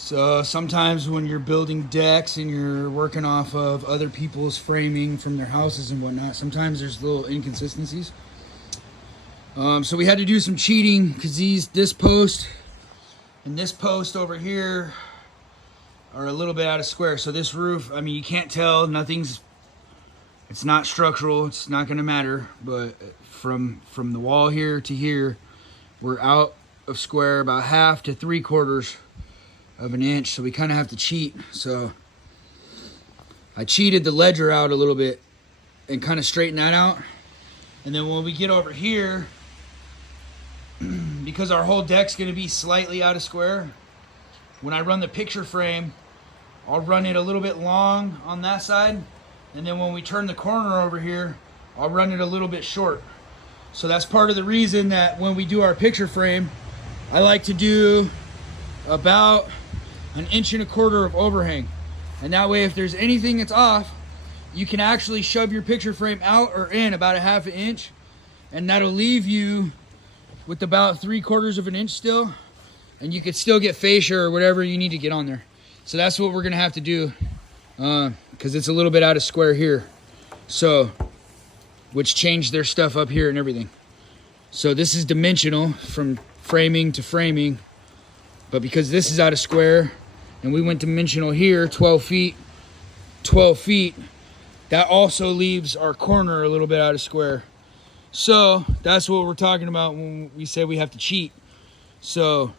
So sometimes when you're building decks and you're working off of other people's framing from their houses and whatnot, sometimes there's little inconsistencies. So we had to do some cheating because this post and this post over here are a little bit out of square. So this roof, I mean, you can't tell, it's not structural, it's not gonna matter, but from the wall here to here, we're out of square about half to 3/4 of an inch, so we kind of have to cheat. So I cheated the ledger out a little bit and kind of straightened that out. And then when we get over here, because our whole deck's going to be slightly out of square, when I run the picture frame, I'll run it a little bit long on that side, and then when we turn the corner over here, I'll run it a little bit short. So that's part of the reason that when we do our picture frame, I like to do about 1.25 inches of overhang, and that way if there's anything that's off, you can actually shove your picture frame out or in about 1/2 inch, and that'll leave you with about 3/4 of an inch still, and you could still get fascia or whatever you need to get on there. So that's what we're gonna have to do, because it's a little bit out of square here, so which changed their stuff up here and everything. So this is dimensional from framing to framing, but because this is out of square and we went dimensional here, 12 feet, that also leaves our corner a little bit out of square. So that's what we're talking about when we say we have to cheat. So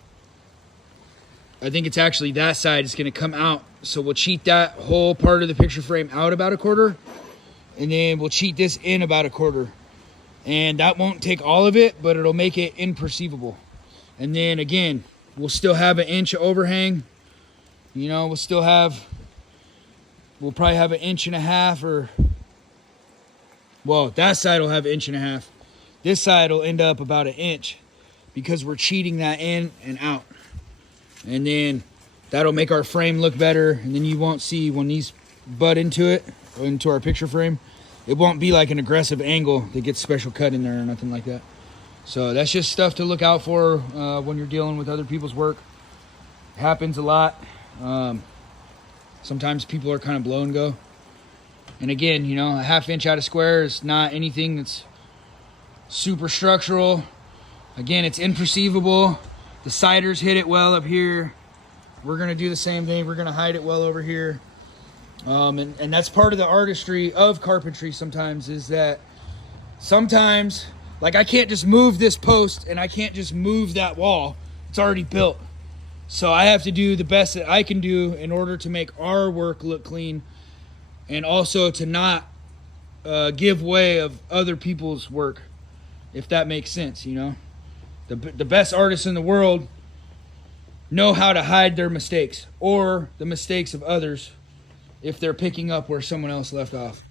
I think it's actually that side is gonna come out. So we'll cheat that whole part of the picture frame out about 1/4, and then we'll cheat this in about 1/4. And that won't take all of it, but it'll make it imperceivable. And then again, we'll still have 1 inch of overhang. You know, we'll probably have 1.5 inches, or, well, that side will have 1.5 inches. This side will end up about 1 inch because we're cheating that in and out. And then that'll make our frame look better. And then you won't see when these butt into our picture frame, it won't be like an aggressive angle that gets special cut in there or nothing like that. So that's just stuff to look out for when you're dealing with other people's work. It happens a lot. Sometimes people are kind of blow and go. And again, you know, 1/2 inch out of square is not anything that's super structural. Again, it's imperceivable. The siders hit it well up here. We're gonna do the same thing. We're gonna hide it well over here. And that's part of the artistry of carpentry sometimes, is that sometimes, like, I can't just move this post and I can't just move that wall. It's already built. So I have to do the best that I can do in order to make our work look clean, and also to not give way of other people's work, if that makes sense, you know? The best artists in the world know how to hide their mistakes or the mistakes of others if they're picking up where someone else left off.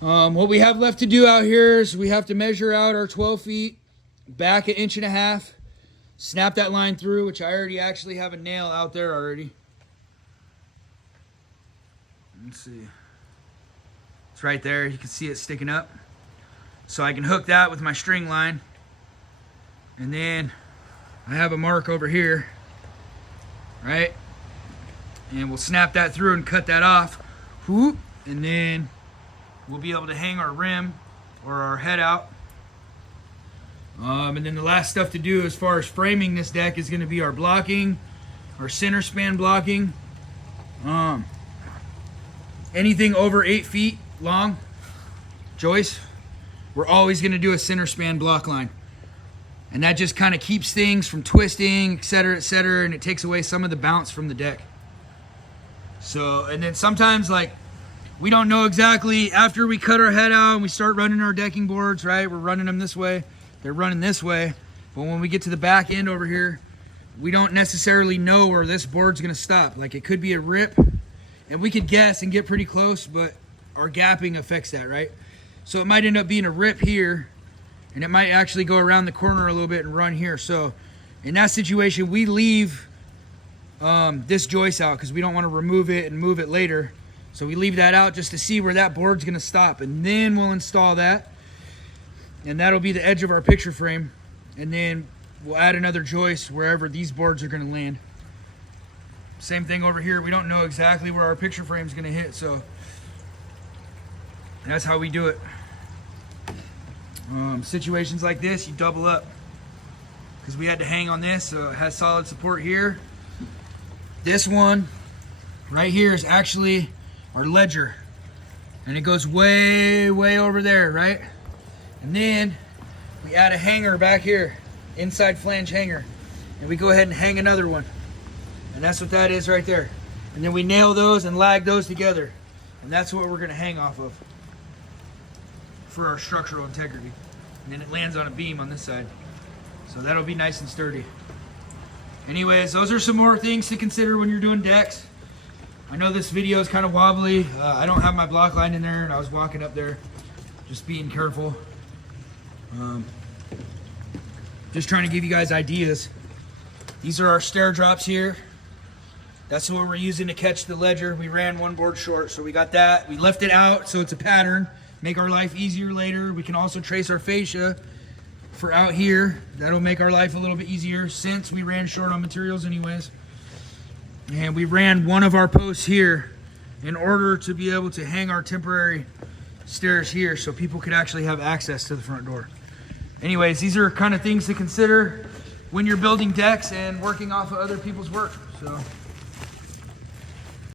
What we have left to do out here is we have to measure out our 12 feet, back 1.5 inches, snap that line through, which I already actually have a nail out there already. Let's see. It's right there. You can see it sticking up. So I can hook that with my string line. And then I have a mark over here, right? And we'll snap that through and cut that off. Whoop. And then we'll be able to hang our rim or our head out. And then the last stuff to do as far as framing this deck is going to be our blocking, our center span blocking. Anything over 8 feet long, joist, we're always going to do a center span block line. And that just kind of keeps things from twisting, etc., etc., and it takes away some of the bounce from the deck. So, and then sometimes, like, we don't know exactly, after we cut our head out and we start running our decking boards, right? We're running them this way, they're running this way. But when we get to the back end over here, we don't necessarily know where this board's gonna stop. Like, it could be a rip, and we could guess and get pretty close, but our gapping affects that, right? So it might end up being a rip here, and it might actually go around the corner a little bit and run here. So in that situation, we leave this joist out because we don't want to remove it and move it later. So we leave that out just to see where that board's gonna stop, and then we'll install that, and that'll be the edge of our picture frame, and then we'll add another joist wherever these boards are gonna land. Same thing over here. We don't know exactly where our picture frame is going to hit, so that's how we do it. Situations like this, you double up, because we had to hang on this, so it has solid support here. This one right here is actually our ledger, and it goes way over there, right? And then we add a hanger back here, inside flange hanger, and we go ahead and hang another one, and that's what that is right there. And then we nail those and lag those together, and that's what we're going to hang off of for our structural integrity. And then it lands on a beam on this side, so that'll be nice and sturdy. Anyways, those are some more things to consider when you're doing decks. I know this video is kind of wobbly. I don't have my block line in there, and I was walking up there just being careful. Just trying to give you guys ideas. These are our stair drops here. That's what we're using to catch the ledger. We ran one board short, so we got that. We left it out so it's a pattern, make our life easier later. We can also trace our fascia for out here. That'll make our life a little bit easier since we ran short on materials anyways. And we ran one of our posts here in order to be able to hang our temporary stairs here so people could actually have access to the front door. Anyways, these are kind of things to consider when you're building decks and working off of other people's work. So